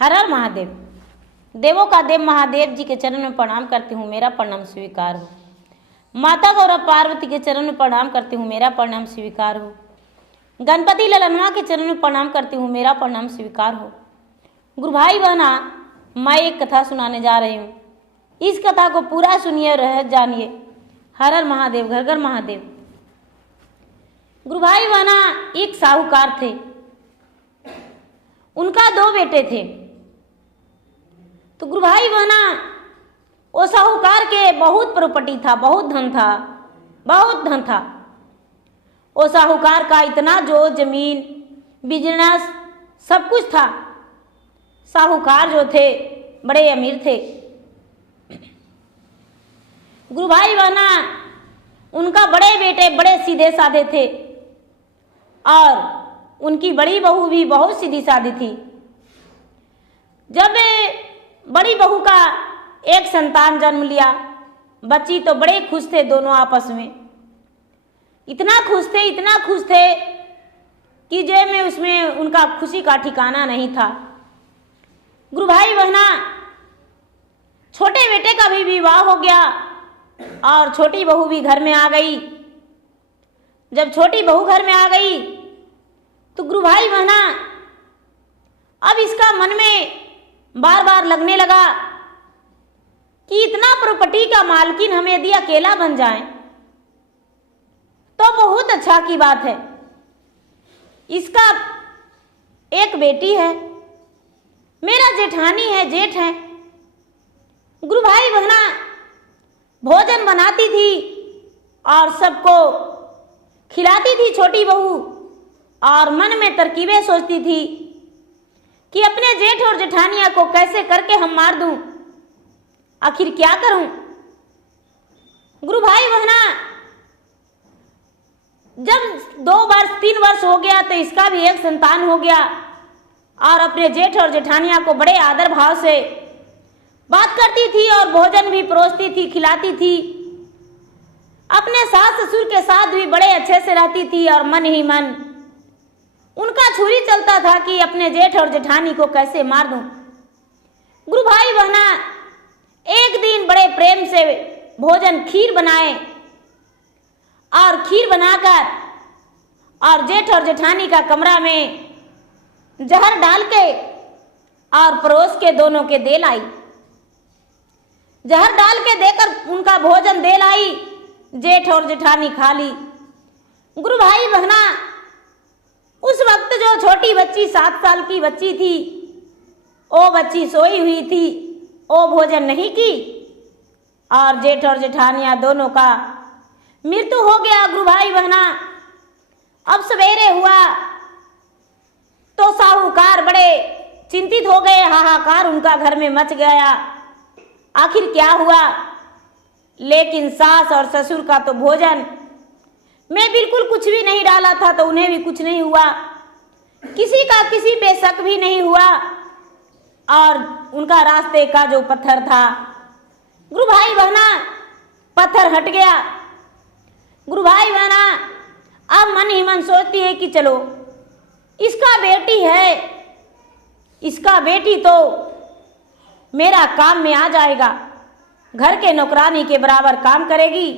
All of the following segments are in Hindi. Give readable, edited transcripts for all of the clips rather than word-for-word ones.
हर हर महादेव। देवों का देव महादेव जी के चरण में प्रणाम करती हूँ, मेरा प्रणाम स्वीकार हो। माता गौरव पार्वती के चरण में प्रणाम करती हूँ, मेरा प्रणाम स्वीकार हो। गणपति ललनवा के चरण में प्रणाम करती हूँ, मेरा प्रणाम स्वीकार हो। गुरु भाई बहना, मैं एक कथा सुनाने जा रही हूँ। इस कथा को पूरा सुनिए और रह जानिए। हर हर महादेव, घर घर महादेव। गुरु भाई बहना, एक साहूकार थे, उनका 2 बेटे थे। तो गुरु भाई बहना, वो साहूकार के बहुत प्रॉपर्टी था, बहुत धन था, बहुत धन था। वो साहूकार का इतना जो जमीन, बिजनेस, सब कुछ था। साहूकार जो थे बड़े अमीर थे। गुरु भाई बहना, उनका बड़े बेटे बड़े सीधे साधे थे और उनकी बड़ी बहू भी बहुत सीधी साधी थी। जब बड़ी बहू का एक संतान जन्म लिया, बच्ची, तो बड़े खुश थे दोनों आपस में। इतना खुश थे, इतना खुश थे कि जेब में उसमें उनका खुशी का ठिकाना नहीं था। गुरु भाई बहना, छोटे बेटे का भी विवाह हो गया और छोटी बहू भी घर में आ गई। जब छोटी बहू घर में आ गई तो गुरु भाई बहना, अब इसका मन में बार बार लगने लगा कि इतना प्रॉपर्टी का मालकिन हम यदि अकेला बन जाए तो बहुत अच्छा की बात है। इसका एक बेटी है, मेरा जेठानी है, जेठ है। गुरु भाई बहना, भोजन बनाती थी और सबको खिलाती थी छोटी बहू, और मन में तरकीबें सोचती थी कि अपने जेठ और जेठानिया को कैसे करके हम मार दूं, आखिर क्या करूं। गुरु भाई बहना, जब 2 वर्ष 3 वर्ष हो गया तो इसका भी एक संतान हो गया और अपने जेठ और जेठानिया को बड़े आदर भाव से बात करती थी और भोजन भी परोसती थी, खिलाती थी। अपने सास ससुर के साथ भी बड़े अच्छे से रहती थी और मन ही मन उनका छुरी चलता था कि अपने जेठ और जेठानी को कैसे मार दूं। गुरु भाई बहना, एक दिन बड़े प्रेम से भोजन खीर बनाए और खीर बनाकर और जेठ और जेठानी का कमरा में जहर डाल के और परोस के दोनों के दे लाई। जहर डाल के देकर उनका भोजन दे लाई, जेठ और जेठानी खा ली। गुरु भाई बहना, उस वक्त जो छोटी बच्ची 7 साल की बच्ची थी, वो बच्ची सोई हुई थी, वो भोजन नहीं की और जेठ और जेठानिया दोनों का मृत्यु हो गया। गुरु भाई बहना, अब सवेरे हुआ तो साहूकार बड़े चिंतित हो गए, हाहाकार उनका घर में मच गया, आखिर क्या हुआ। लेकिन सास और ससुर का तो भोजन मैं बिल्कुल कुछ भी नहीं डाला था, तो उन्हें भी कुछ नहीं हुआ, किसी का किसी पे शक भी नहीं हुआ और उनका रास्ते का जो पत्थर था, गुरु भाई बहना, पत्थर हट गया। गुरु भाई बहना, अब मन ही मन सोचती है कि चलो इसका बेटी है, इसका बेटी तो मेरा काम में आ जाएगा, घर के नौकरानी के बराबर काम करेगी,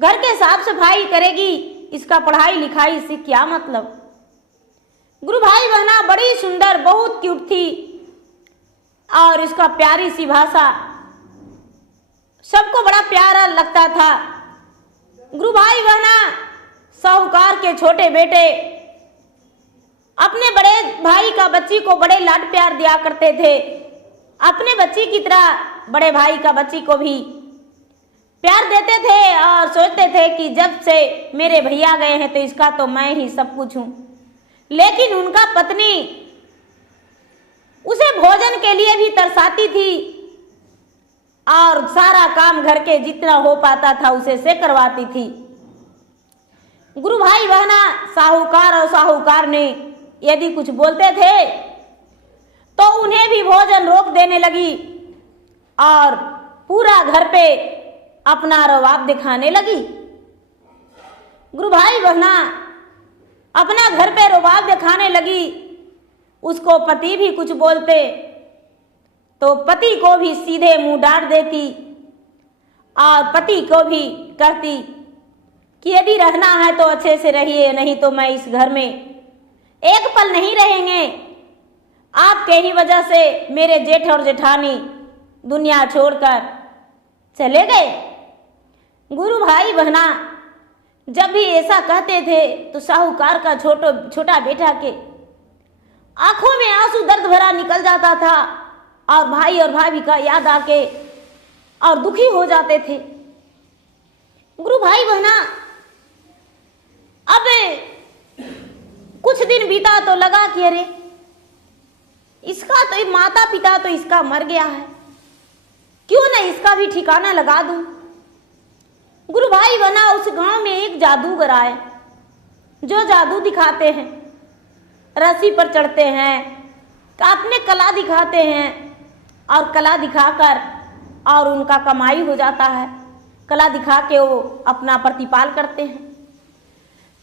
घर के साफ सफाई करेगी, इसका पढ़ाई लिखाई से क्या मतलब। गुरु भाई बहना, बड़ी सुंदर, बहुत क्यूट थी और इसका प्यारी सी भाषा सबको बड़ा प्यारा लगता था। गुरु भाई बहना, साहूकार के छोटे बेटे अपने बड़े भाई का बच्ची को बड़े लाड प्यार दिया करते थे। अपने बच्ची की तरह बड़े भाई का बच्ची को भी प्यार देते थे और सोचते थे कि जब से मेरे भैया गए हैं तो इसका तो मैं ही सब कुछ हूं। लेकिन उनका पत्नी उसे भोजन के लिए भी तरसाती थी और सारा काम घर के जितना हो पाता था उसे से करवाती थी। गुरु भाई बहना, साहूकार और साहूकार ने यदि कुछ बोलते थे तो उन्हें भी भोजन रोक देने लगी और पूरा घर पे अपना रवाब दिखाने लगी। गुरु भाई बहना अपना घर पे रवाब दिखाने लगी उसको पति भी कुछ बोलते तो पति को भी सीधे मुंह डांट देती और पति को भी कहती कि यदि रहना है तो अच्छे से रहिए, नहीं तो मैं इस घर में एक पल नहीं रहेंगे। आपके ही वजह से मेरे जेठ और जेठानी दुनिया छोड़कर चले गए। गुरु भाई बहना जब भी ऐसा कहते थे तो साहूकार का छोटा बेटा के आंखों में आंसू दर्द भरा निकल जाता था और भाई और भाभी का याद आके और दुखी हो जाते थे। गुरु भाई बहना अब कुछ दिन बीता तो लगा कि अरे इसका तो माता पिता तो इसका मर गया है, क्यों ना इसका भी ठिकाना लगा दूं। गुरु भाई बहना उस गांव में एक जादूगर आए जो जादू दिखाते हैं, रस्सी पर चढ़ते हैं, अपने कला दिखाते हैं और कला दिखाकर और उनका कमाई हो जाता है। कला दिखा के वो अपना प्रतिपाल करते हैं।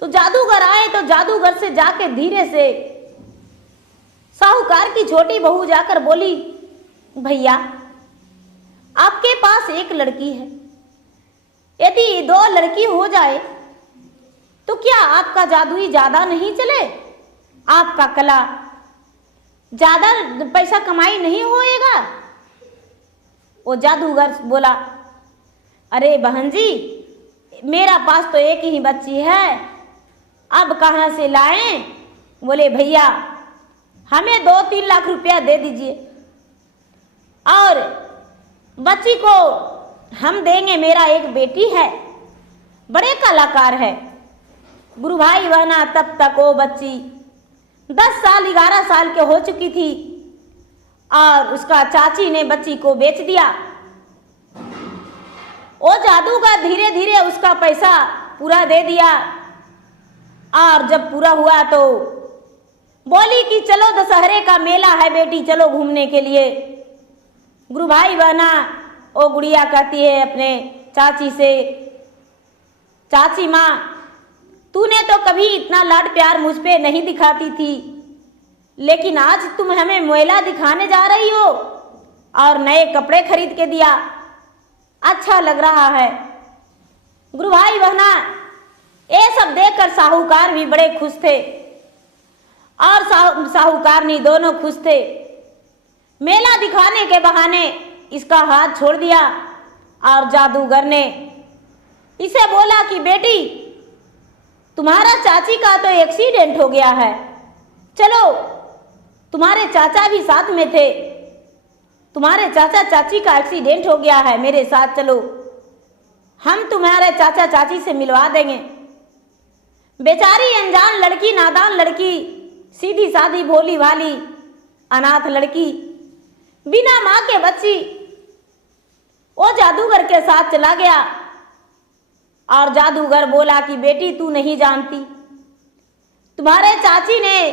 तो जादूगर आए तो जादूगर से जाके धीरे से साहूकार की छोटी बहू जाकर बोली, भैया आपके पास एक लड़की है, यदि 2 लड़की हो जाए तो क्या आपका जादू ही ज्यादा नहीं चले, आपका कला ज्यादा पैसा कमाई नहीं होएगा। वो जादूगर बोला, अरे बहन जी मेरा पास तो एक ही बच्ची है, अब कहाँ से लाएं। बोले भैया हमें 2-3 लाख रुपया दे दीजिए और बच्ची को हम देंगे, मेरा एक बेटी है, बड़े कलाकार है। गुरु भाई बहना तब तक वो बच्ची 10 साल 11 साल के हो चुकी थी और उसका चाची ने बच्ची को बेच दिया। वो जादूगर धीरे धीरे उसका पैसा पूरा दे दिया और जब पूरा हुआ तो बोली कि चलो दशहरे का मेला है बेटी, चलो घूमने के लिए। गुरु भाई बहना वो गुड़िया कहती है अपने चाची से, चाची माँ तूने तो कभी इतना लाड प्यार मुझ पे नहीं दिखाती थी, लेकिन आज तुम हमें मेला दिखाने जा रही हो और नए कपड़े खरीद के दिया, अच्छा लग रहा है। गुरु भाई बहना ये सब देखकर साहूकार भी बड़े खुश थे और साहूकारनी दोनों खुश थे। मेला दिखाने के बहाने इसका हाथ छोड़ दिया और जादूगर ने इसे बोला कि बेटी तुम्हारा चाची का तो एक्सीडेंट हो गया है, चलो तुम्हारे चाचा भी साथ में थे, तुम्हारे चाचा चाची का एक्सीडेंट हो गया है, मेरे साथ चलो, हम तुम्हारे चाचा चाची से मिलवा देंगे। बेचारी अनजान लड़की, नादान लड़की, सीधी सादी भोली भाली अनाथ लड़की, बिना माँ के बच्ची, वो जादूगर के साथ चला गया और जादूगर बोला कि बेटी तू नहीं जानती, तुम्हारे चाची ने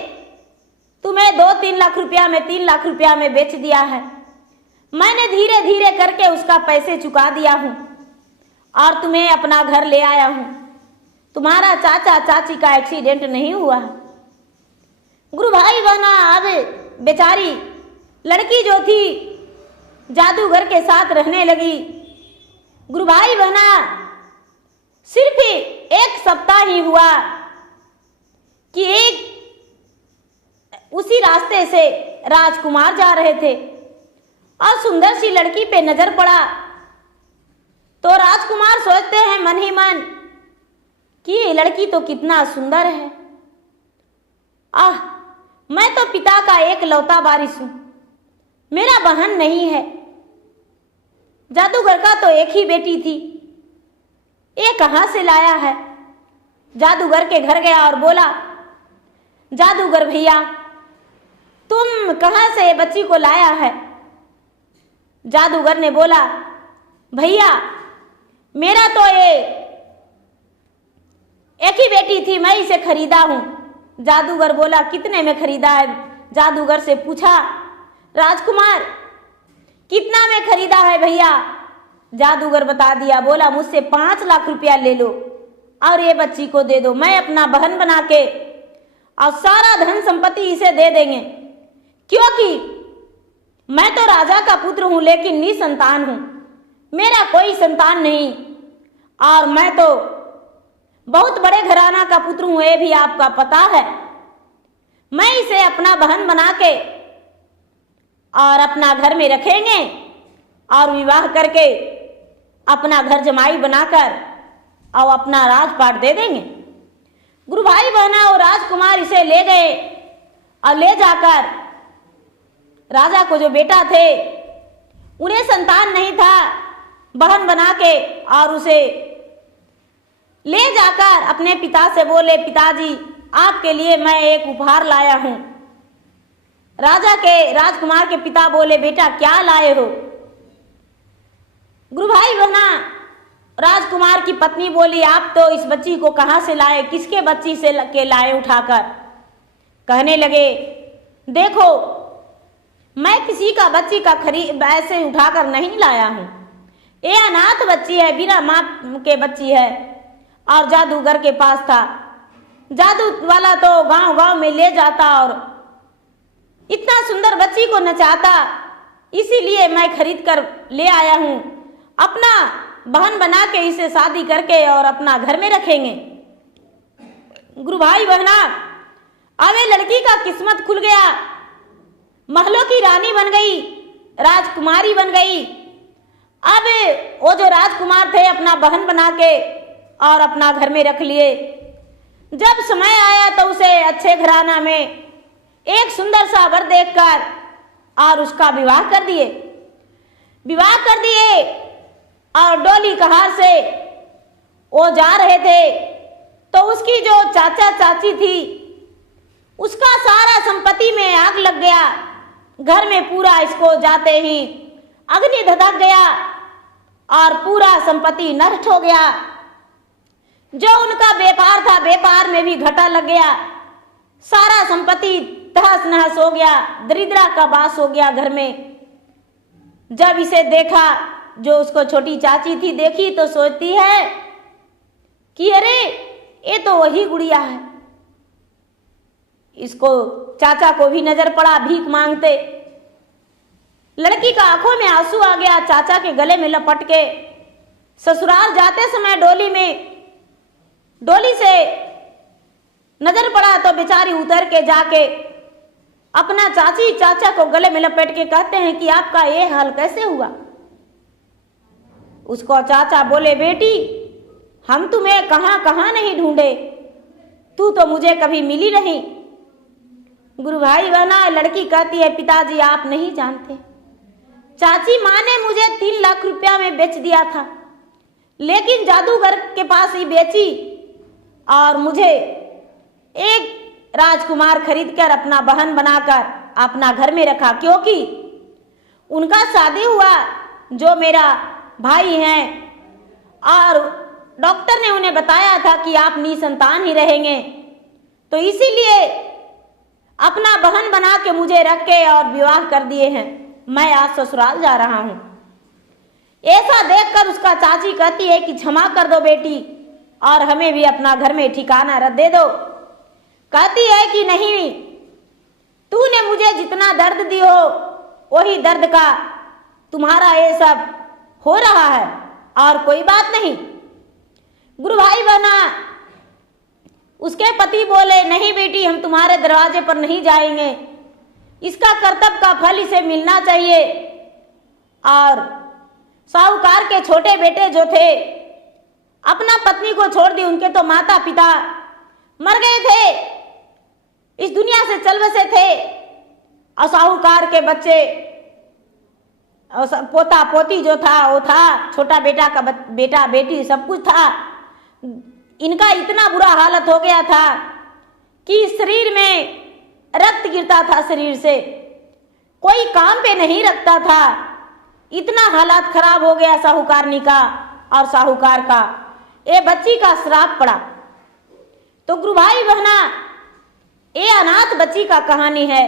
तुम्हें 2-3 लाख रुपया में 3 लाख रुपया में बेच दिया है, मैंने धीरे धीरे करके उसका पैसे चुका दिया हूँ और तुम्हें अपना घर ले आया हूँ, तुम्हारा चाचा चाची का एक्सीडेंट नहीं हुआ। गुरु भाई बहना अब बेचारी लड़की जो थी जादूगर के साथ रहने लगी। गुरु भाई बहना सिर्फ 1 सप्ताह ही हुआ कि एक उसी रास्ते से राजकुमार जा रहे थे और सुंदर सी लड़की पे नजर पड़ा तो राजकुमार सोचते हैं मन ही मन कि ये लड़की तो कितना सुंदर है, आह मैं तो पिता का एक लौता वारिस हूं, मेरा बहन नहीं है। जादूगर का तो एक ही बेटी थी, ये कहां से लाया है। जादूगर के घर गया और बोला, जादूगर भैया तुम कहां से बच्ची को लाया है। जादूगर ने बोला, भैया मेरा तो ये एक ही बेटी थी, मैं इसे खरीदा हूं। जादूगर बोला, कितने में खरीदा है। जादूगर से पूछा, राजकुमार कितना में खरीदा है भैया। जादूगर बता दिया, बोला मुझसे 5 लाख रुपया ले लो और ये बच्ची को दे दो, मैं अपना बहन बना के और सारा धन संपत्ति इसे दे देंगे, क्योंकि मैं तो राजा का पुत्र हूं, लेकिन निसंतान हूं, मेरा कोई संतान नहीं, और मैं तो बहुत बड़े घराना का पुत्र हूं, ये भी आपका पता है। मैं इसे अपना बहन बना के और अपना घर में रखेंगे और विवाह करके अपना घर जमाई बनाकर और अपना राजपाट दे देंगे। गुरु भाई बहना और राजकुमार इसे ले गए और ले जाकर राजा को जो बेटा थे उन्हें संतान नहीं था, बहन बना के और उसे ले जाकर अपने पिता से बोले, पिताजी आपके लिए मैं एक उपहार लाया हूं। राजकुमार के पिता बोले, बेटा क्या लाए हो? गुरु भाई बहना राजकुमार की पत्नी बोली, आप तो इस बच्ची को कहां से लाए, किसके बच्ची से के लाए उठाकर? कहने लगे, देखो मैं किसी का बच्ची का खरीद ऐसे उठाकर नहीं लाया हूं, ये अनाथ बच्ची है, बिना माँ के बच्ची है और जादूगर के पास था। जादू वाला तो गांव गांव में ले जाता और इतना सुंदर बच्ची को नचाता, इसीलिए मैं खरीद कर ले आया हूं। अपना बहन बना के इसे शादी करके और अपना घर में रखेंगे। गुरु भाई बहना अब ये लड़की का किस्मत खुल गया, महलों की रानी बन गई, राजकुमारी बन गई। अब वो जो राजकुमार थे अपना बहन बना के और अपना घर में रख लिए। जब समय आया तो उसे अच्छे घराना में एक सुंदर सा वर देखकर और उसका विवाह कर दिए और डोली कहार से वो जा रहे थे तो उसकी जो चाचा चाची थी उसका सारा संपत्ति में आग लग गया। घर में पूरा इसको जाते ही अग्नि धधक गया और पूरा संपत्ति नष्ट हो गया। जो उनका व्यापार था, व्यापार में भी घाटा लग गया, सारा संपत्ति तहस नहस हो गया, दरिद्रा का वास हो गया घर में। जब इसे देखा, जो उसको छोटी चाची थी देखी तो सोचती है कि अरे ये तो वही गुड़िया है। इसको चाचा को भी नजर पड़ा भीख मांगते। लड़की का आंखों में आंसू आ गया, चाचा के गले में लपट के ससुराल जाते समय डोली से नजर पड़ा तो बेचारी उतर के जाके अपना चाचा को गले में लपेट के कहते हैं कि आपका ये हाल कैसे हुआ? उसको चाचा बोले, बेटी हम तुम्हें कहां कहां नहीं ढूंढे, तू तो मुझे कभी मिली नहीं। गुरु भाई बहना लड़की कहती है, पिताजी आप नहीं जानते, चाची माँ ने मुझे 3 लाख रुपया में बेच दिया था, लेकिन जादूगर के पास ही बेची और मुझे एक राजकुमार खरीदकर अपना बहन बनाकर अपना घर में रखा, क्योंकि उनका शादी हुआ जो मेरा भाई हैं और डॉक्टर ने उन्हें बताया था कि आप निसंतान ही रहेंगे, तो इसीलिए अपना बहन बना के मुझे रख के और विवाह कर दिए हैं। मैं आज ससुराल जा रहा हूं। ऐसा देखकर उसका चाची कहती है कि क्षमा कर दो बेटी और हमें भी अपना घर में ठिकाना रख दे दो। कहती है कि नहीं, तूने मुझे जितना दर्द दी हो वही दर्द का तुम्हारा ये सब हो रहा है और कोई बात नहीं। गुरु भाई बहना उसके पति बोले, नहीं बेटी हम तुम्हारे दरवाजे पर नहीं जाएंगे, इसका कर्तव्य का फल इसे मिलना चाहिए। और साहूकार के छोटे बेटे जो थे अपना पत्नी को छोड़ दी, उनके तो माता पिता मर गए थे, इस दुनिया से चल बसे थे, और साहूकार के बच्चे और पोता पोती जो था वो था, छोटा बेटा का बेटा बेटी सब कुछ था। इनका इतना बुरा हालत हो गया था कि शरीर में रक्त गिरता था, शरीर से कोई काम पे नहीं रखता था, इतना हालात खराब हो गया साहूकारनी का और साहूकार का। ये बच्ची का श्राप पड़ा। तो गुरु भाई बहना ये अनाथ बच्ची का कहानी है।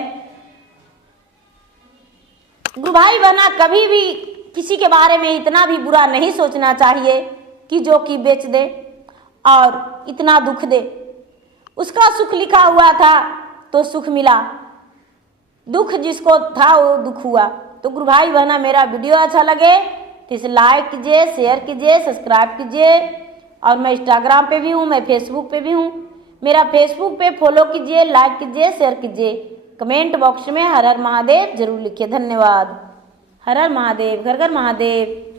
गुरु भाई बहना कभी भी किसी के बारे में इतना भी बुरा नहीं सोचना चाहिए कि जो कि बेच दे और इतना दुख दे। उसका सुख लिखा हुआ था तो सुख मिला, दुख जिसको था वो दुख हुआ। तो गुरु भाई बहना मेरा वीडियो अच्छा लगे तो इसे लाइक कीजिए, शेयर कीजिए, सब्सक्राइब कीजिए। और मैं इंस्टाग्राम पे भी हूँ, मैं फेसबुक पे भी हूँ, मेरा फेसबुक पे फॉलो कीजिए, लाइक कीजिए, शेयर कीजिए। कमेंट बॉक्स में हर हर महादेव जरूर लिखिए। धन्यवाद। हर हर महादेव, घर घर महादेव।